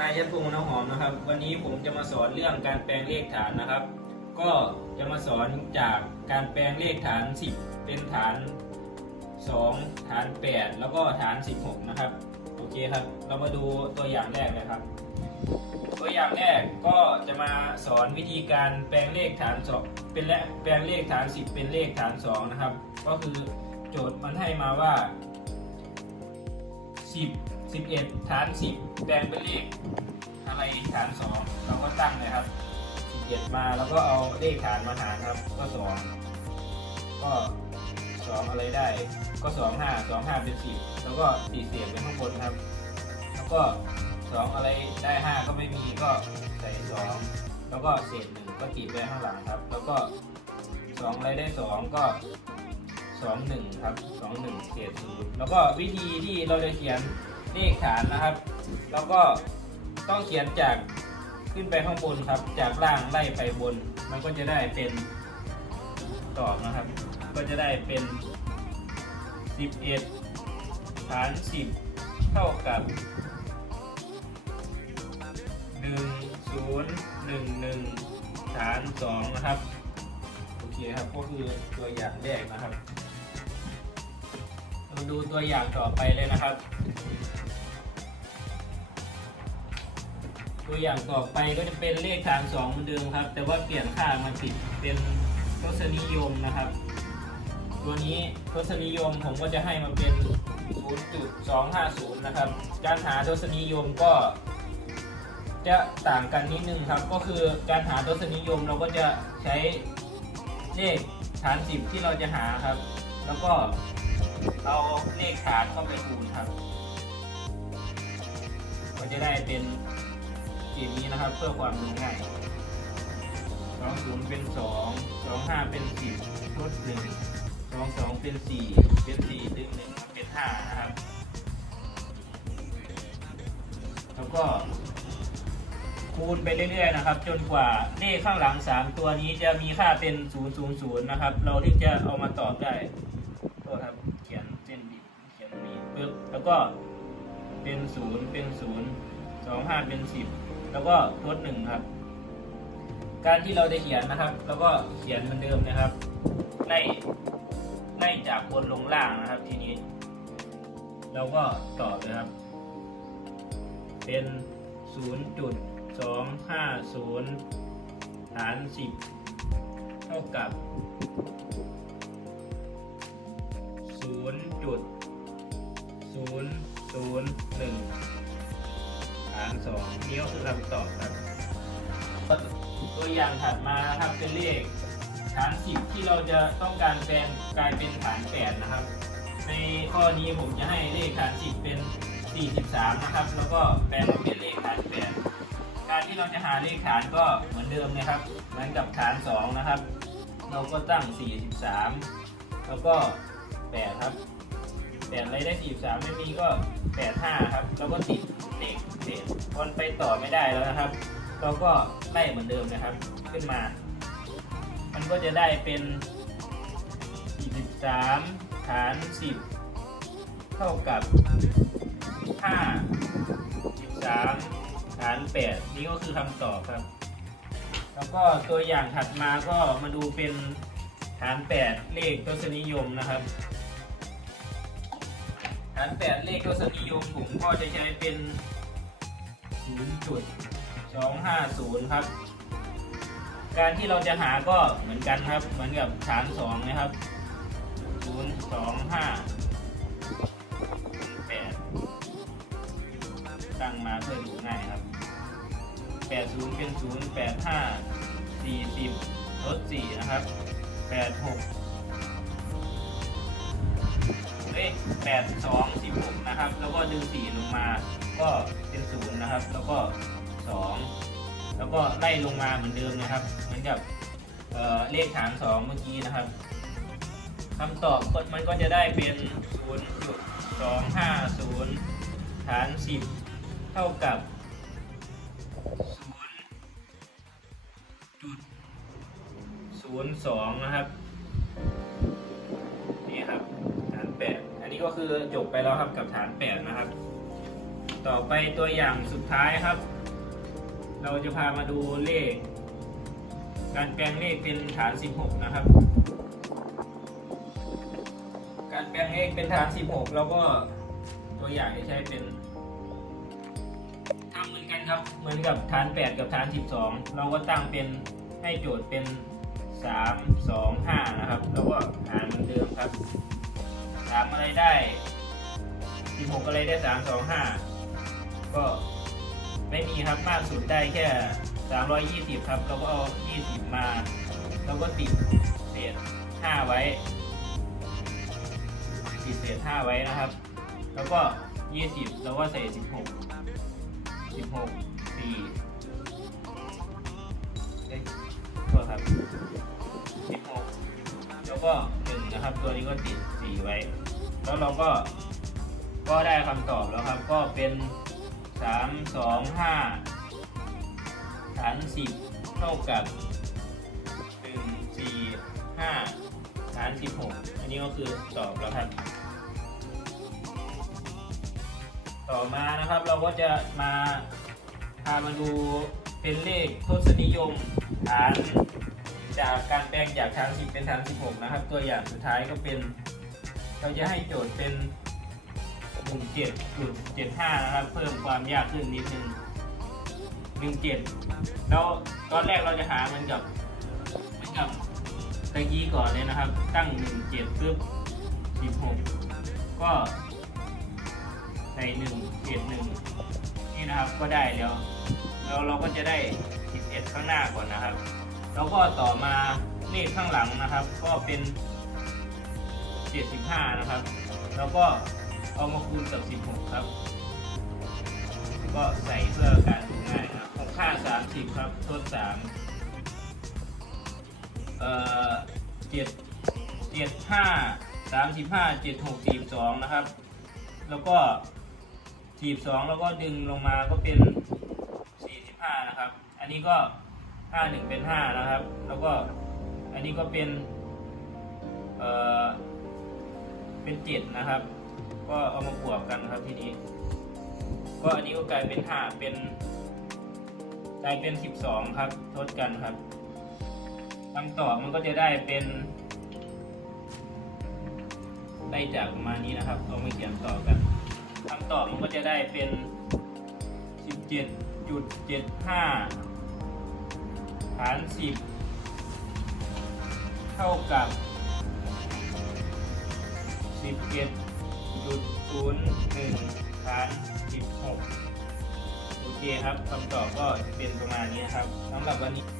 นายยันพงศ์น้ำหอมนะครับ วันนี้ผมจะมาสอนเรื่องการแปลงเลขฐานนะครับ ก็จะมาสอนจากการแปลงเลขฐาน 10 เป็นฐาน 2 ฐาน 8 แล้วก็ฐาน 16 นะครับ โอเคครับ เรามาดูตัวอย่างแรกเลยครับ ตัวอย่างแรกก็จะมาสอนวิธีการแปลงเลขฐานสองเป็นและแปลงเลขฐาน 10 เป็นเลขฐาน 2 นะครับ ก็คือโจทย์มันให้มาว่า 10 11 ฐาน 10แปลงเป็นเลขอะไรฐาน 2 เราก็ตั้งเลยครับ 11 มาแล้วก็เอาเลขฐานมาหารครับ ก็ 2 ก็ 2 อะไรได้ ก็ 2 5 2 5 เป็น 10 แล้วก็ตีเศษเป็นข้างบนครับ แล้วก็ 2 อะไรได้ 5 ก็ไม่มีก็ใส่ 2 แล้วก็เศษ1ก็ติดไว้ข้างหลังครับ แล้วก็ 2 อะไรได้ 2 ก็2 1ครับ2 1เศษ0แล้วก็วิธีที่เราจะเขียน เลขฐานนะครับ แล้วก็ต้องเขียนจากขึ้นไปข้างบนครับ จากล่างไล่ไปบน มันก็จะได้เป็นตอบนะครับ ก็จะได้เป็น 11 ฐาน 10 เท่ากับ1011 ฐาน 2 นะครับ โอเคครับ ก็คือตัวอย่างแรกนะครับาดูตัวอย่างต่อไปเลยนะครับ ตัวอย่างต่อไปก็จะเป็นเลขฐานสองเหมือนเดิมครับ แต่ว่าเปลี่ยนค่ามาผิดเป็นทศนิยมนะครับ ตัวนี้ทศนิยมผมก็จะให้มาเป็น 0.250 นะครับ การหาทศนิยมก็จะต่างกันนิดนึงครับ ก็คือการหาทศนิยมเราก็จะใช้เลขฐาน 10 ที่เราจะหาครับ แล้วก็ เอาเลขฐานเข้าไปคูณครับก็จะได้เป็นเกมนี้นะครับ เพื่อความดูง่ายสองศูนย์เป็นสองสองห้าเป็นสิบลดหนึ่งสองสองเป็นสี่เป็นสี่ดึงหนึ่งเป็นห้านะครับ แล้วก็คูณไปเรื่อยๆนะครับ จนกว่าเลขข้างหลัง 3 ตัวนี้จะมีค่าเป็น 000 นะครับ เราที่จะเอามาตอบได้โทษครับ แล้วก็เป็น0เป็น0 2 5เป็น10แล้วก็ทด1ครับ การที่เราจะเขียนนะครับ แล้วก็เขียนเหมือนเดิมนะครับไล่ไล่จากบนลงล่างนะครับทีนี้ เราก็ตอบเลยครับ เป็น0.250หาร10เท่ากับ 0.001หาร2นี่ก็คือคำตอบครับ ตัวอย่างถัดมานะครับเป็นเลขฐาน10ที่เราจะต้องการแปลงกลายเป็นฐาน8นะครับ ในข้อนี้ผมจะให้เลขฐาน10เป็น43นะครับ แล้วก็แปลงมาเป็นเลขฐาน8การที่เราจะหาเลขฐานก็เหมือนเดิมนะครับเหมือนกับฐาน2นะครับ เราก็ตั้ง 43 แล้วก็8ครับ 8อะไรได้43ไม่มีก็85ครับ แล้วก็ติดเลขเศษมันไปต่อไม่ได้แล้วนะครับ เราก็ไล่เหมือนเดิมนะครับ ขึ้นมา มันก็จะได้เป็น43ฐาน10เท่ากับ5 13ฐาน8นี่ก็คือคำตอบครับ แล้วก็ตัวอย่างถัดมาก็มาดูเป็นฐาน8เลขทศนิยมนะครับ ฐาน8เลขทศนิยมผมก็จะใช้เป็น0.250ครับ การที่เราจะหาก็เหมือนกันครับ เหมือนกับฐาน2นะครับ025 8ตั้งมาเพื่อดูง่ายครับ80เป็น0 85 40ลด4นะครับ86 เอ้ย82 16นะครับ แล้วก็ดึง4ลงมา ก็เป็น0นะครับ แล้วก็2แล้วก็ไล่ลงมาเหมือนเดิมนะครับ เหมือนกับเเลขฐาน2เมื่อกี้นะครับคำตอบก็มันก็จะได้เป็น0.250ฐาน10เท่ากับ0.02นะครับนี่ครับฐาน8อันนี้ ก็คือจบไปแล้วครับกับฐาน8นะครับ ต่อไปตัวอย่างสุดท้ายครับ เราจะพามาดูเลข การแปลงเลขเป็นฐาน16นะครับ การแปลงเลขเป็นฐาน16แล้วก็ตัวอย่างที่ใช้เป็นทำเหมือนกันครับ เหมือนกับฐาน8กับฐาน12เราก็ตั้งเป็นให้โจทย์เป็น3 2 5นะครับ แล้วก็หารเหมือนเดิมครับ ถามอะไรได้16อะไรได้3 2 5ก็ไม่มีครับมากสุดได้แค่320ครับเราก็เอา20มาแล้วก็ติดเศษ5ไว้ติดเศษ5ไว้นะครับ แล้วก็20แล้วก็ใส่16 16 4เอ้ยโทษครับ16แล้วก็ ตัวนี้ก็ติด4ไว้ แล้วเราก็ก็ได้คำตอบแล้วครับก็เป็น 3 2 5ฐาน10 เท่ากับ 1 4 5ฐาน16 อันนี้ก็คือตอบแล้วครับ ต่อมานะครับเราก็จะมาพามาดูเป็นเลขทศนิยมฐาน จากการแปลงจากฐาน10 เป็นฐาน16 นะครับ ตัวอย่างสุดท้ายก็เป็น เราจะให้โจทย์เป็น17.75 นะครับ เพิ่มความยากขึ้นนิดนึง17 แล้วตอนแรกเราจะหามันกับมันกับตะกี้ก่อนเลยนะครับ ตั้ง 17ปึ๊บ16 ก็ใส่1 7 1 นี่นะครับก็ได้แล้วแล้วเราก็จะได้ 11 ข้างหน้าก่อนนะครับ แล้วก็ต่อมาเลขข้างหลังนะครับ ก็เป็น 75 นะครับ แล้วก็เอามาคูณกับ 16 ครับ ก็ใส่เพื่อการดูง่ายนะครับของค่า 30 ครับทด3เอ่อ7 7 5 35 7 6 42 นะครับ แล้วก็ 42 แล้วก็ดึงลงมาก็เป็น 45 นะครับ อันนี้ก็ 51เป็น5นะครับ แล้วก็อันนี้ก็เป็นเอ่อเป็น7นะครับ ก็เอามาบวกกันครับทีนี้ ก็อันนี้ก็กลายเป็น5เป็นกลายเป็น12ครับทดกันครับคำตอบมันก็จะได้เป็น ได้จากประมาณนี้นะครับเอามาเขียนต่อกันคำตอบมันก็จะได้เป็น17.75ฐา น10เท่ากับ11.01ฐาน16โอเคครับคำตอบก็จะเป็นประมาณนี้นะครับสำหรับวันนี้